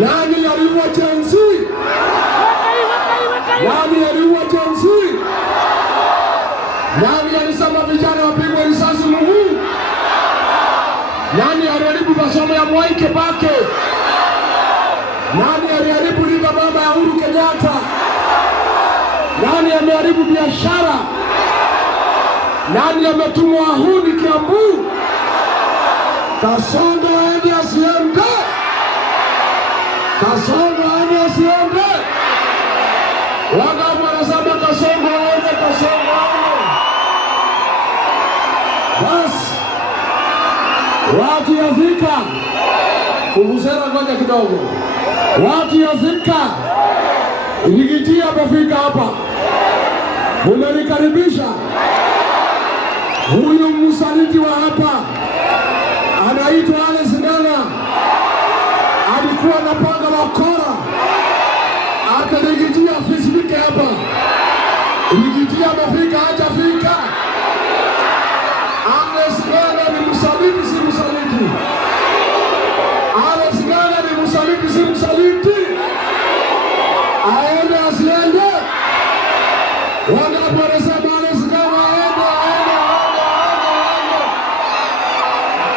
Nani aliua Jensi? Nani aliua Jensi? Nani alisema vijana wapigwe risasi mguu? Nani aliharibu masomo ya Mwai Kibaki? Nani aliharibu riba baba ya Uhuru Kenyatta? Nani ameharibu biashara? Nani ametumwa wahuni Kiambu? Kasongo aende asiende? Kasongo aende asiende? Wangapi wanasema Kasongo aende, Kasongo aende? Basi watu ya Thika, Fufusera ngoja kidogo. Watu ya Thika, Rigiji amefika hapa. Unanikaribisha. Huyu msaliti wa hapa anaitwa Alice Ng'ang'a, alikuwa anapanga wakora hata Rigiji afike hapa. Rigiji amefika, hajafika. Alice Ng'ang'a ni msaliti.